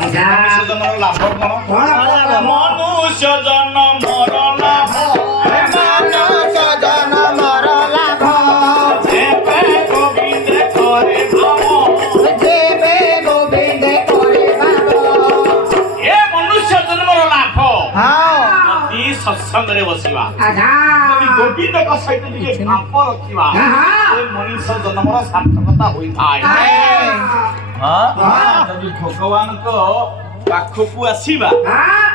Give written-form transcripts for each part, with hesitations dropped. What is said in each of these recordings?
ମନୁଷ୍ୟ ଜନ୍ମର ଲାଭ କଣ? ମନୁଷ୍ୟ ଜନ୍ମର ଲାଭ ଯେବେ ଗୋବିନ୍ଦେ କରେ ଭାବ ଏ ମନୁଷ୍ୟ ଜନ୍ମର ଲାଭ ଯଦି ସତ୍ସଙ୍ଗରେ ବସିବା ଯଦି ଗୋବିନ୍ଦଙ୍କ ସହିତ ଟିକେ ଭାବ ରଖିବା ଏ ମଣିଷ ଜନ୍ମର ସାର୍ଥକତା ହୋଇଥାଏ। ଯଦି ଭଗବାନଙ୍କ ପାଖକୁ ଆସିବା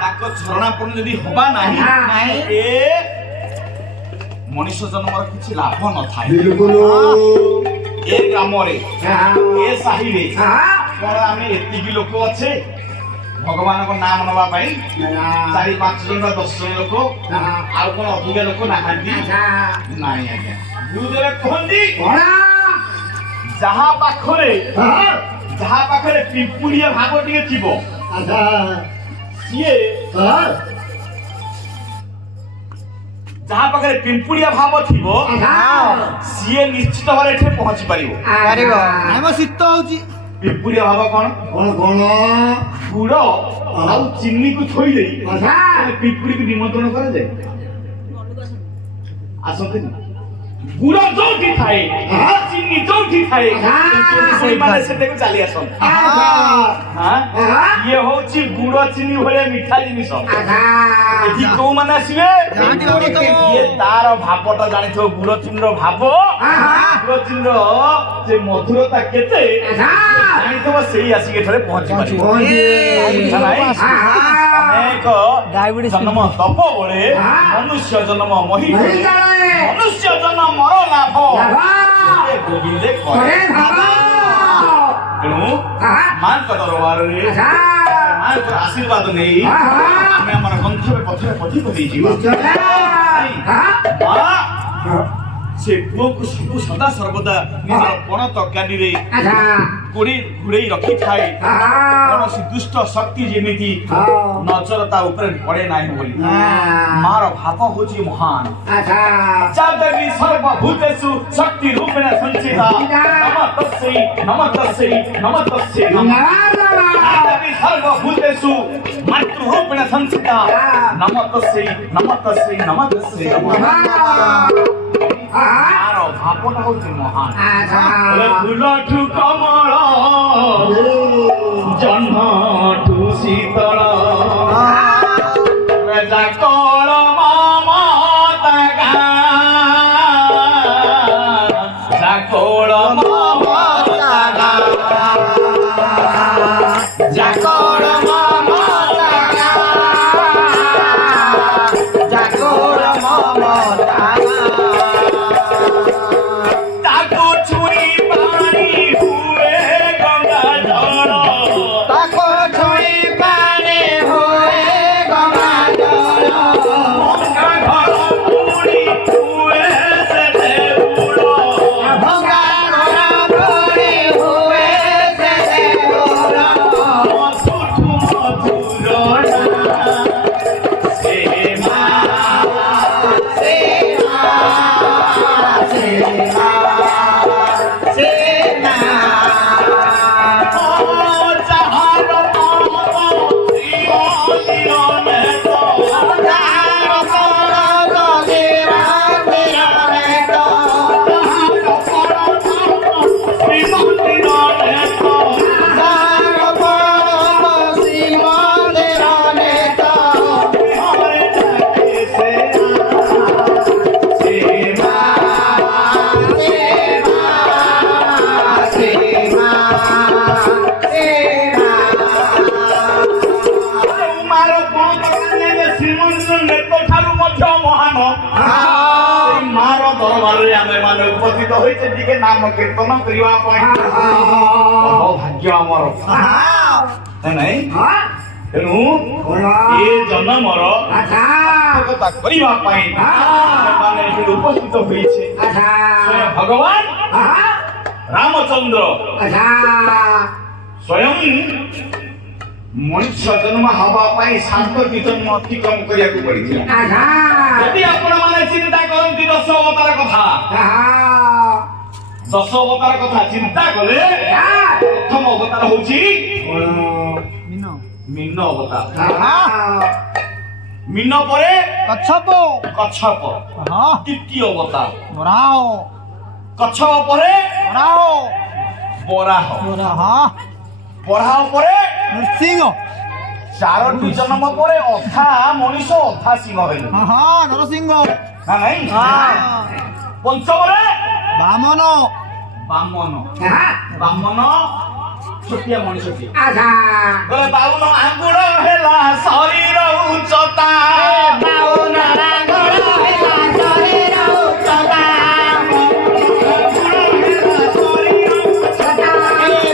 ତାଙ୍କ ଚରଣାପନ୍ନ ଯଦି ହବା ନାହିଁ ଏ ମଣିଷ ଜନ୍ମର କିଛି ଲାଭ ନଥାଏ। ଏ ଗ୍ରାମରେ ଏ ସାହିରେ କଣ ଆମେ ଏତିକି ଲୋକ ଅଛେ ଭଗବାନଙ୍କ ନାମ ନବା ପାଇଁ 4-5 ଜଣ ବା 10 ଜଣ ଲୋକ ଆଉ କଣ ଅଧିକା ଲୋକ ନାହାନ୍ତି? ନାଇଁ ଆଜ୍ଞା। ଗୁରୁଦେବ କୁହନ୍ତି ଯାହା ପାଖରେ ପିମ୍ପୁଡ଼ିଆ ଭାବ ଟିକେ ଥିବ ସିଏ ଯାହା ପାଖରେ ପିମ୍ପୁଡ଼ିଆ ଭାବ ଥିବ ସିଏ ନିଶ୍ଚିତ ଭାବରେ ଏଠି ପହଞ୍ଚି ପାରିବ। ଶୀତ ହଉଛି। ପିମ୍ପୁଡ଼ିଆ ଭାବ କଣ? ଗୁଡ଼ ଆଉ ଚିନିକୁ ଥୋଇ ଦେଇ ପିମ୍ପୁଡ଼ିକୁ ନିମନ୍ତ୍ରଣ କରାଯାଏ। ଆସନ୍ତିନି। ଗୁଡ଼ ଯୋଉଠି ଥାଏ ଚିନି ଯୋଉଠି ଥାଏ ସେଇମାନେ ସେଠାକୁ ଚାଲି ଆସନ୍ତି। ଇଏ ହଉଛି ଗୁଡ଼ ଚିନି ଭଳିଆ ମିଠା ଜିନିଷ। ଏଠି କୋଉମାନେ ଆସିବେ? ଇଏ ତାର ଭାବଟା ଜାଣିଥିବ ଗୁଡ଼ ଚିନିର ଭାବ ଗୁଡ଼ ଚିନିର ଯେ ମଧୁରତା କେତେ ଜାଣିଥିବ ସେଇ ଆସିକି ଏଠାରେ ପହଞ୍ଚି ପାରିବ। ଅନେକ ଜନ୍ମ ତପ ବଳେ ମନୁଷ୍ୟ ଜନ୍ମ ମହି ମନୁଷ୍ୟ ଜନ୍ମର ଲାଭ ଗୋବିନ୍ଦେ କରେ। ତେଣୁ ମାଙ୍କ ଦରବାରରେ ମାଙ୍କ ଆଶୀର୍ବାଦ ନେଇ ଆମେ ଆମର ଗନ୍ତବ୍ୟ ପଥରେ ପଥିକ ଦେଇଯିବା। ସେ ପୁଅକୁ ସବୁ ସଦା ସର୍ବଦା ନିଜର ପଣ ତରକାରୀରେ ଘୋଡ଼େଇ ରଖିଥାଏ କୌଣସି ଦୁଷ୍ଟ ଶକ୍ତି ଯେମିତି ନଜର ତା ଉପରେ ପଡେ ନାହିଁ ବୋଲି। ମାର ଭାବ ହଉଛି ମହାନ। ଚାଦରୀ ସର୍ବଭୂତେଷୁ ଶକ୍ତି ରୂପେଣ ସଞ୍ଚିତା ନମଃ ତସ୍यै ଚାଦରୀ ସର୍ବଭୂତେଷୁ ମାତୃ ରୂପେଣ ସଞ୍ଚିତା ନମଃ ତସ୍यै ତାର ଭାବଟା ହଉଛି ମହାନ। ଫୁଲଠୁ କମଳ ଜହ୍ନଠୁ ଶୀତଳ କଳ ମମତା କୋଳ ମମତା କୋଳ উপস্থিত হয়েছে দিকে নাম কীর্তন করিবা পাই ভাগ্য আমার নাই। তেণু এ জন্মর সার্থকতা করিবা পাই মানে এখানে উপস্থিত হয়েছে ভগবান রামচন্দ্র স্বয়ং মনুষ্য জন্ম হওয়া পাই 7টি জন্ম অতিক্রম করিয়াକୁ পড়িছিল। যদি আপনারা মানে চিন্তা করନ୍ତି 10 অবতার কথা 10 অবতার কথা চিন্তা কলে প্রথম অবতার হଉଛି মিনো মিন্ন অবতার হ্যাঁ মিন্ন পরে কচ্ছপ কচ্ছপ হ্যাঁ তৃতীয় অবতার বরাহ কচ্ছপ পরে বরাহ বরাহ হ্যাঁ বরাহ পরে নৃসিংহ চারটি জন্ম পরে অথা মনীষ অথা সিংহ হইল হ্যাঁ নরসিংহ না নাই হ্যাঁ পঞ্চমরে বামন বামন বামন ଛୋଟିଆ ମଣିଷଟିଏ ଆଚ୍ଛା କହିଲେ ବାଉନ ଆଙ୍ଗୁଳ ହେଲା ଶରୀର ଉଚ୍ଚତା ବାଉନ ଆଙ୍ଗୁଳ ହେଲା ଶରୀର ଉଚ୍ଚତା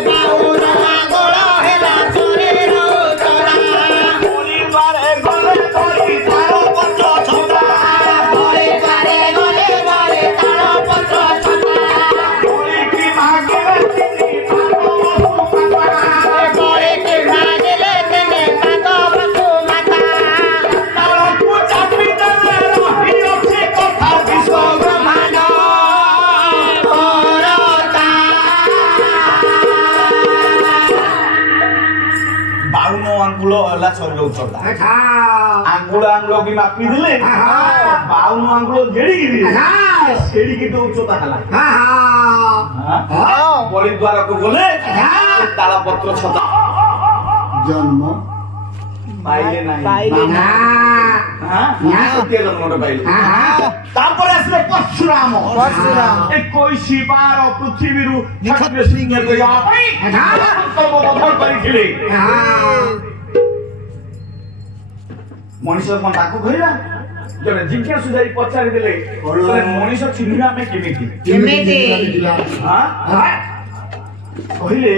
ବାଉନ ଆଙ୍ଗୁଳ ହେଲା ଶରୀର ଉଚ୍ଚତା ପରିବାରେ ଗଲେ ଧରି ତାର ପତ୍ର ଛତା ପରିବାରେ ଗଲେ ଘରେ ତାଳ ପତ୍ର ଛତା ଧରିକି ମାଗିଲେ କରିକି ମାଗିଲେ ଦିନେ ପାଦ ବସୁ ମାତା ତାଳକୁ ଚାପି ଦେଲେ ରହିଅଛି କଥା ବିଶ୍ୱ ବ୍ରହ୍ମାଣ୍ଡ କରତା ବାଉନ ଆଙ୍ଗୁଳ ହେଲା ଶରୀର ଉଚ୍ଚତା ଆଚ୍ଛା ଆଙ୍ଗୁଳ ଆଙ୍ଗୁଳ କି ମାପି ଦେଲେ ଆହା। ବାଉନ ଆଙ୍ଗୁଳ ଜେଡ଼ିକିରି ଆଚ୍ଛା ସେଡ଼ିକି ତ ଉଚ୍ଚତା ହେଲା ଆହା ପରିଦ୍ୱାରକୁ ଗଲେ ଆହା। ତାଳ ପତ୍ର ଛତା জন্ম ପାଇଲେ ନାହିଁ ନା ହଁ ଗୋଟିଏ ଜନ୍ମରେ ପାଇଲେ ଆହା ତାପରେ ଆସିଲେ ପରଶୁରାମ পরশুরাম। 21 ବାର ପୃଥିବୀରୁ ନିଖତ କ୍ଷତ୍ରିୟ ସିଂହ କରିବା ପାଇଁ ବଧ କରିଥିଲେ ଆହା ମଣିଷ କଣ ତାକୁ କହିଲା ଜଣେ ଜିଜ୍ଞାସୁ ଯାଇ ପଚାରିଦେଲେ କହିଲେ, ମଣିଷ ଚିହ୍ନିବା ଆମେ କେମିତି କେମିତି ହଁ? ଆହା କହିଲେ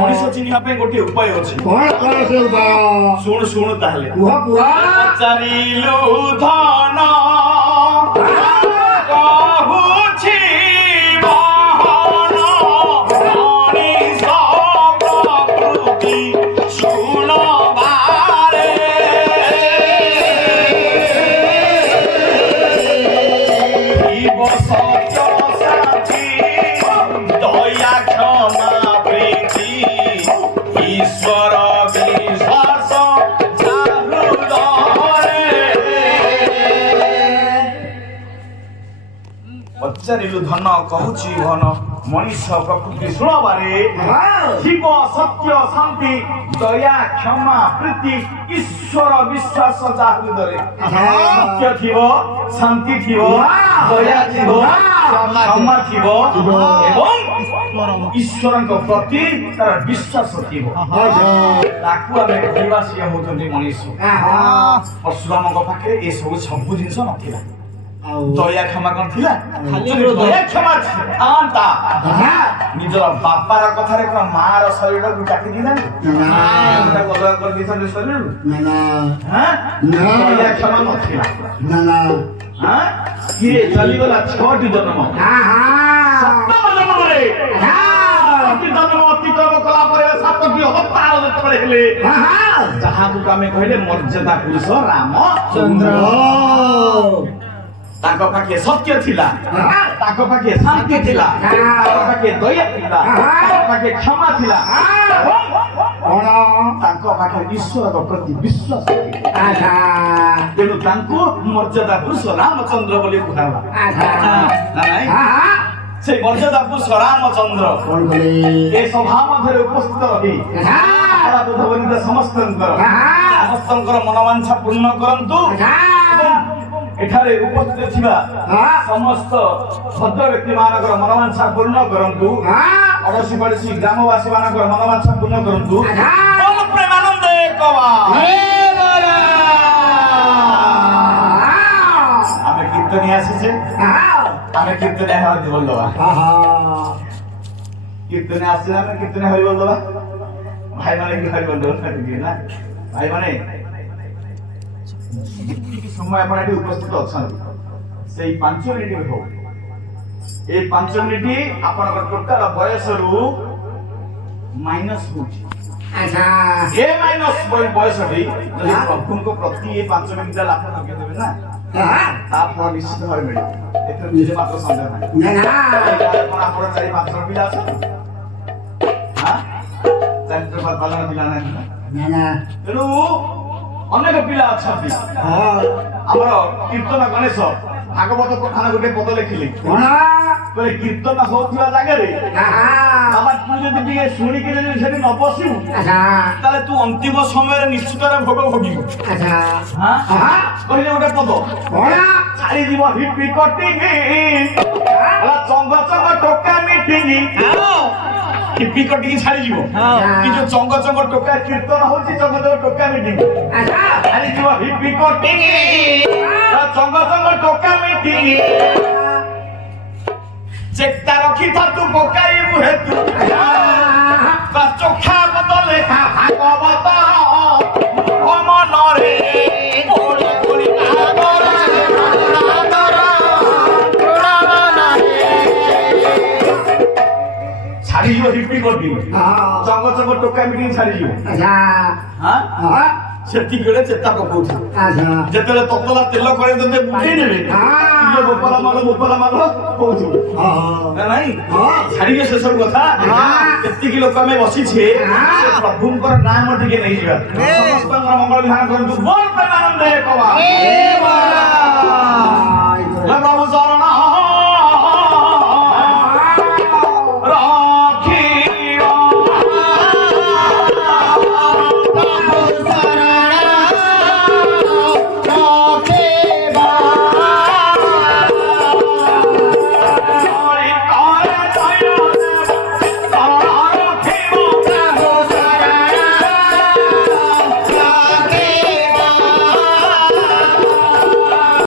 ମଣିଷ ଚିହ୍ନିବା ପାଇଁ ଗୋଟିଏ ଉପାୟ ଅଛି କଣ କଣ ସେ ଉପାୟ ଶୁଣୁ ଶୁଣୁ ତାହେଲେ କୁହ କୁହ ପଚାରିଲୁ ଧନ କହୁଛି ବହନ ମଣିଷ ପ୍ରକୃତି ଶୁଣ ବାରେ ଶିବ ସତ୍ୟ ସାଥୀ ଦୟା କ୍ଷମା ପ୍ରୀତି ଈଶ୍ୱର ବିଶ୍ୱାସ ପଚାରିଲୁ ଧନ କହୁଛି ଘନ ମଣିଷ ପ୍ରକୃତି ଶୁଣବାରେ ଶିବ ସତ୍ୟ ଶାନ୍ତି ଦୟା କ୍ଷମା ପ୍ରୀତି ଈଶ୍ୱର ବିଶ୍ୱାସ ଯାହା ହୃଦୟରେ ସତ୍ୟ ଥିବ ଶାନ୍ତି ଥିବ ଦୟା ଥିବ କ୍ଷମା ଥିବ ଏବଂ ଈଶ୍ୱରଙ୍କ ପ୍ରତି ତାର ବିଶ୍ୱାସ ଥିବ ତାକୁ ଆମେ କହିବା ସିଏ ହଉଛନ୍ତି ମଣିଷ ପରଶୁରାମଙ୍କ ପାଖରେ ଏସବୁ ସବୁ ଜିନିଷ ନଥିଲା ଦୟା କ୍ଷମା କଣ ଥିଲା ଯଦି ଦୟା କ୍ଷମା ଥାନ୍ତା ନିଜର ବାପାର କଥାରେ କଣ ମାର ଶରୀରକୁ କାଟି ଦେଇଥାନ୍ତି ଅଲଗା କରିଦେଇଥାନ୍ତି ଶରୀରରୁ ଦୟା କ୍ଷମା ନଥିଲା କିଏ ଚାଲିଗଲା 6ଟି ଜନ୍ମ ସପ୍ତମ ଜନ୍ମରେ ଜନ୍ମ ଅତିକ୍ରମ କଲା ପରେ 7ଟି ଅବତାର ଯେତେବେଳେ ହେଲେ ଯାହାକୁ ଆମେ କହିଲେ ମର୍ଯ୍ୟାଦା ପୁରୁଷ ରାମଚନ୍ଦ୍ର ତାଙ୍କ ପାଖେ ସତ୍ୟ ଥିଲା ତାଙ୍କ ପାଖେ ଶାନ୍ତି ଥିଲା ତାଙ୍କ ପାଖେ ଦୟା ଥିଲା ତାଙ୍କ ପାଖେ କ୍ଷମା ଥିଲା ତାଙ୍କ ପାଖେ ଈଶ୍ୱରଙ୍କ ପ୍ରତି ବିଶ୍ୱାସ ଥିଲା ତେଣୁ ତାଙ୍କୁ ମର୍ଯ୍ୟାଦା ପୁରୁଷ ରାମଚନ୍ଦ୍ର ବୋଲି କୁହାଗଲା ନାଇଁ সেই মর্যাদা পুরুষ রামচন্দ্র এই সভা মধ্যে উপস্থিত রহি ସମସ୍ତଙ୍କର ମନବାଞ୍ଛା ପୂର୍ଣ୍ଣ କରନ୍ତୁ ଏଠାରେ ଉପସ୍ଥିତ ଥିବା ସମସ୍ତ ଭଦ୍ର ବ୍ୟକ୍ତି ମାନଙ୍କର ମନବାଞ୍ଛା ପୂର୍ଣ୍ଣ କରନ୍ତୁ ଅଡ଼ୋଶୀ ପଡ଼ୋଶୀ ଗ୍ରାମବାସୀ ମାନଙ୍କର ମନବାଞ୍ଛା ପୂର୍ଣ୍ଣ କରନ୍ତୁ ପ୍ରେମାନନ୍ଦେ ଆମେ କୀର୍ତ୍ତନୀ ଆସିଛେ ଆମେ କୀର୍ତ୍ତନ ହରି ବୋଲ ଦେବା କୀର୍ତ୍ତନ ଆସିଲେ ଆମେ କୀର୍ତ୍ତନ ହରି ବୋଲ ଦେବା ଭାଇମାନେ କି ହରି ବୋଲ ଦେବା ନା ଭାଇମାନେ ଯେତିକି ସମୟ ଆପଣ ଏଠି ଉପସ୍ଥିତ ଅଛନ୍ତି ସେଇ 5 ମିନିଟ ହଉ এই 5 ମିନିଟ ଆପଣଙ୍କ ଟୋଟାଲ ବୟସରୁ ମାଇନସ ହଉଛି ଏ ମାଇନସ ବୟସଟି ଯଦି ପ୍ରଭୁଙ୍କ ପ୍ରତି ଏ 5 ମିନିଟ ଲାଭ ଲଗେଇଦେବେ ନା ତା ଫଳ ନିଶ୍ଚିତ ଭାବେ ମିଳିବ ଏଥିରେ ନିଜେ ମାତ୍ର ସନ୍ଦେହ ନାହିଁ ଆପଣ 4-5 ପିଲା ଅଛନ୍ତି ଚାରିଟା 5 ପିଲା ନାହିଁ ନା ନା ତେଣୁ ଅନେକ ପିଲା ଅଛନ୍ତି ହଁ ଆମର କୀର୍ତ୍ତନ ଗଣେଶ ଭାଗବତ ପଠାଣ ଗୋଟେ ପଦ ଲେଖିଲେ କଣ କହିଲେ କୀର୍ତ୍ତନ ହଉଥିବା ଜାଗାରେ ବାବା ତୁ ଯଦି ଟିକେ ଶୁଣିକି ଯଦି ସେଠି ନ ବସିବୁ ତାହେଲେ ତୁ ଅନ୍ତିମ ସମୟରେ ନିଶ୍ଚିତରେ ଭୋଗ ଭୋଗିବୁ କହିଲେ ଗୋଟେ ପଦ ଛାଡ଼ିଯିବ ହିପି କଟିଙ୍ଗି ଚଙ୍ଗ ଚଙ୍ଗ ଟୋକା ମିଟିଙ୍ଗି ହିପି କଟିକି ଛାଡ଼ିଯିବ କିନ୍ତୁ ଚଙ୍ଗ ଚଙ୍ଗ ଟୋକା କୀର୍ତ୍ତନ ହଉଛି ଚଙ୍ଗ ଚଙ୍ଗ ଟୋକା ମିଟିଙ୍ଗି ଛାଡ଼ିଯିବ ହିପି କଟିଙ୍ଗି ଚଙ୍ଗ ଚଙ୍ଗ ଟୋକା ମିଟିଙ୍ଗି চেষ্টা রক্ষি তু পকাইবু হেতু চোখা বদলে ভাগবত মনরে পড়ি পড়ি ছাড়িব হিপি করবি চঙ্গ চঙ্গ টোকা মিটিং ছাড়িব হ্যাঁ সেତିକି ବେଳେ ଚେତା ପକଉଛୁ ଯେତେବେଳେ ତତଲା ତେଲ କରି ତତେ ବୁଝେଇ ନେବେ ବୋପଲା ମାଲ କହୁଛୁ ନାଇଁ ଛାଡ଼ିବେ ସେ ସବୁ କଥା ଯେତିକି ଲୋକ ଆମେ ବସିଛେ ସେ ପ୍ରଭୁଙ୍କର ନାମ ଟିକେ ନେଇଯିବା ସମସ୍ତଙ୍କର ମଙ୍ଗଳ ବିଧାନ କରନ୍ତୁ ବୋଲ ପ୍ରେମାନନ୍ଦେ କବା